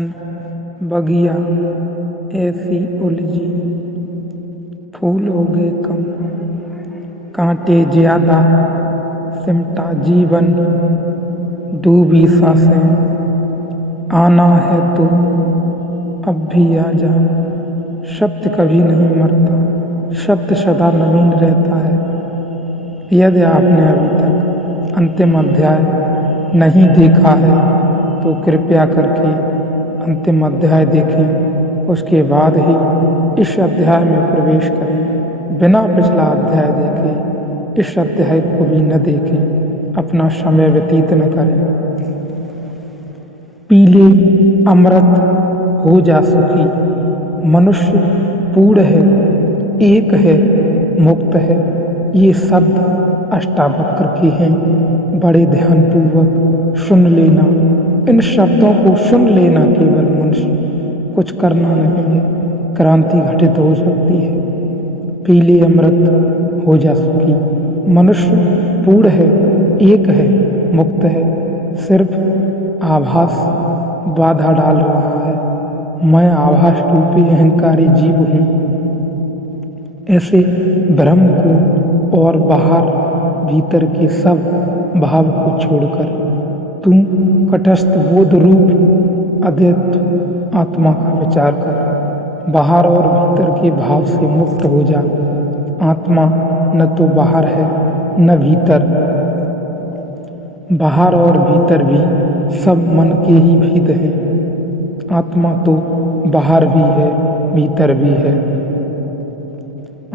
बगिया ऐसी उलझी, फूल उगे कम, कांटे ज्यादा, सिमटा जीवन, डूबी सांसें, आना है तो अब भी आ जा। शब्द कभी नहीं मरता, शब्द सदा नवीन रहता है। यदि आपने अभी तक अंतिम अध्याय नहीं देखा है तो कृपया करके अंतिम अध्याय देखें, उसके बाद ही इस अध्याय में प्रवेश करें। बिना पिछला अध्याय देखे इस अध्याय को भी न देखें, अपना समय व्यतीत न करें। पीले अमृत हो जा सुखी, मनुष्य पूर्ण है, एक है, मुक्त है। ये शब्द अष्टावक्र के हैं। बड़े ध्यानपूर्वक सुन लेना, इन शब्दों को सुन लेना। केवल मनुष्य कुछ करना नहीं है, क्रांति घटित हो सकती है। पीले अमृत हो जा सुखी, मनुष्य पूर्ण है, एक है, मुक्त है। सिर्फ आभास बाधा डाल रहा है। मैं आभास रूपी अहंकारी जीव हूँ। ऐसे भ्रम को और बाहर भीतर के सब भाव को छोड़कर तुम तटस्थ बोध रूप अद्वैत आत्मा का विचार कर। बाहर और भीतर के भाव से मुक्त हो जा। आत्मा न तो बाहर है न भीतर, बाहर और भीतर भी सब मन के ही भेद है। आत्मा तो बाहर भी है, भीतर भी है।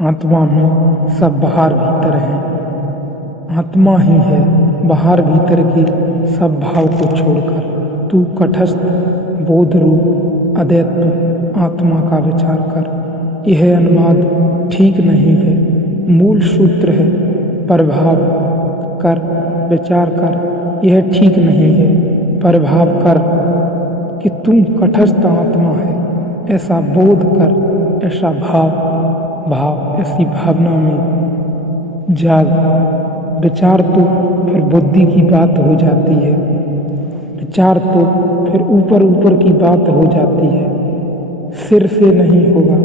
आत्मा में सब बाहर भीतर है। आत्मा ही है। बाहर भीतर के सब भाव को छोड़कर तू तटस्थ बोध रूप अद्वैत आत्मा का विचार कर। यह अनुवाद ठीक नहीं है, मूल सूत्र है। प्रभाव कर, विचार कर। यह ठीक नहीं है। प्रभाव कर कि तू तटस्थ आत्मा है, ऐसा बोध कर, ऐसा भाव ऐसी भावना में जाग। विचार तो फिर बुद्धि की बात हो जाती है, विचार तो फिर ऊपर की बात हो जाती है। सिर से नहीं होगा,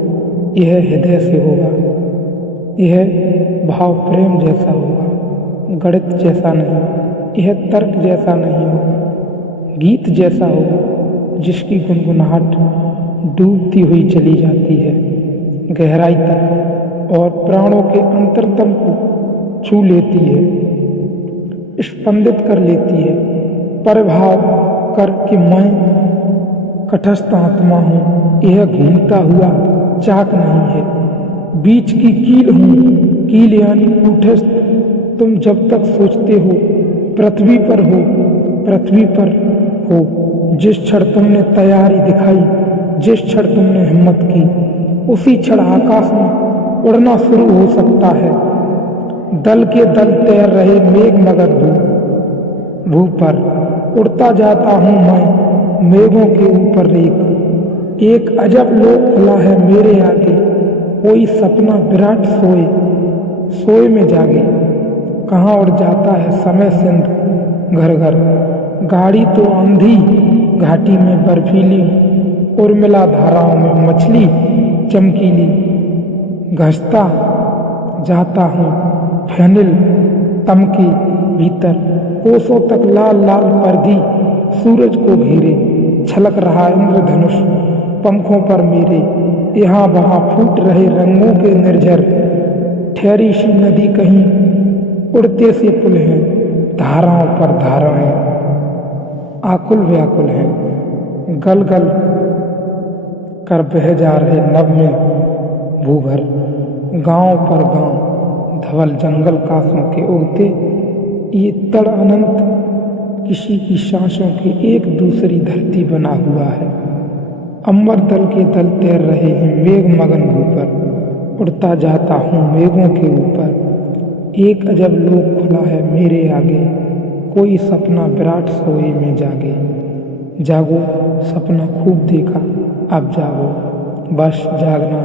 यह हृदय से होगा। यह भाव प्रेम जैसा होगा, गणित जैसा नहीं। यह तर्क जैसा नहीं होगा, गीत जैसा होगा, जिसकी गुनगुनाहट डूबती हुई चली जाती है गहराई तक और प्राणों के अंतरतम को छू लेती है, स्पंदित कर लेती है। प्रभाव कर कि मैं तटस्थ आत्मा हूँ। यह घूमता हुआ चाक नहीं है, बीच की कील हूँ। कील यानी कूटस्थ। तुम जब तक सोचते हो पृथ्वी पर हो, जिस क्षण तुमने तैयारी दिखाई, जिस क्षण तुमने हिम्मत की, उसी क्षण आकाश में उड़ना शुरू हो सकता है। दल के दल तैर रहे मेघ मगर भू पर उड़ता जाता हूँ मैं, मेघों के ऊपर एक अजब लोक खुला है मेरे आगे। कोई सपना विराट सोए में जागे। कहाँ उड़ जाता है समय सिंध घर घर। गाड़ी तो आंधी घाटी में बर्फीली, उर्मिला धाराओं में मछली चमकीली। घसता जाता हूँ फैनिल तम के भीतर, कोसों तक लाल लाल पर्दी सूरज को घेरे। छलक रहा इंद्रधनुष पंखों पर मेरे, यहाँ वहाँ फूट रहे रंगों के निर्झर। ठहरी सी नदी कहीं उड़ते से पुल हैं, धाराओं पर धाराएं आकुल व्याकुल हैं। गल गल कर बह जा रहे नभ में भूभर। गांव पर गांव धवल जंगल कासों के उगते, ये तड़ अनंत किसी की सांसों की एक दूसरी धरती बना हुआ है। अंबर दल के दल तैर रहे हैं मेघ मगन भू पर, उड़ता जाता हूँ मेघों के ऊपर। एक अजब लोक खुला है मेरे आगे, कोई सपना विराट सोए में जागे। जागो, सपना खूब देखा, अब जागो, बस जागना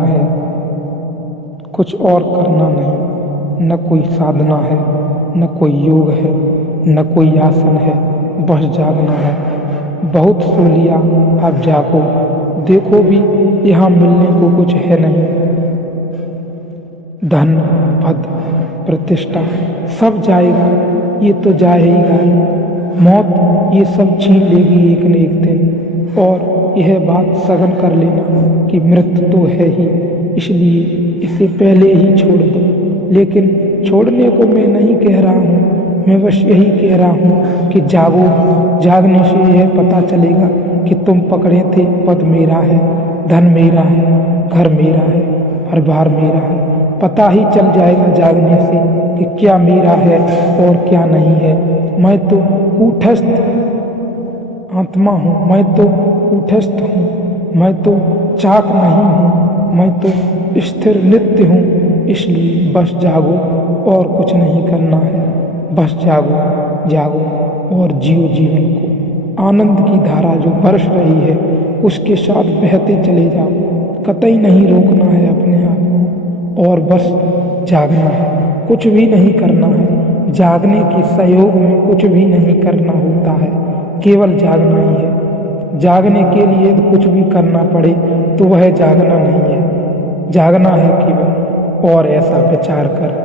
है, कुछ और करना नहीं। न कोई साधना है, न कोई योग है, न कोई आसन है, बस जागना है। बहुत सो लिया, अब जागो, देखो भी यहाँ मिलने को कुछ है नहीं। धन, पद, प्रतिष्ठा सब जाएगा, ये तो जाएगा ही। मौत ये सब छीन लेगी एक न एक दिन। और यह बात सघन कर लेना कि मृत्यु तो है ही, इसलिए इसे पहले ही छोड़ दो। लेकिन छोड़ने को मैं नहीं कह रहा हूँ, मैं बस यही कह रहा हूँ कि जागो। जागने से यह पता चलेगा कि तुम पकड़े थे, पद मेरा है, धन मेरा है, घर मेरा है, परिवार मेरा है। पता ही चल जाएगा जागने से कि क्या मेरा है और क्या नहीं है। मैं तो कूटस्थ आत्मा हूँ, मैं तो कूटस्थ हूँ, मैं तो चाक नहीं हूँ, मैं तो स्थिर नित्य हूँ। इसलिए बस जागो और कुछ नहीं करना है। बस जागो, जागो और जियो जीवन को। आनंद की धारा जो बरस रही है उसके साथ बहते चले जाओ। कतई नहीं रोकना है अपने आप को और बस जागना है, कुछ भी नहीं करना है। जागने के सहयोग में कुछ भी नहीं करना होता है, केवल जागना ही है। जागने के लिए कुछ भी करना पड़े तो वह जागना नहीं है, जागना है केवल। और ऐसा विचार कर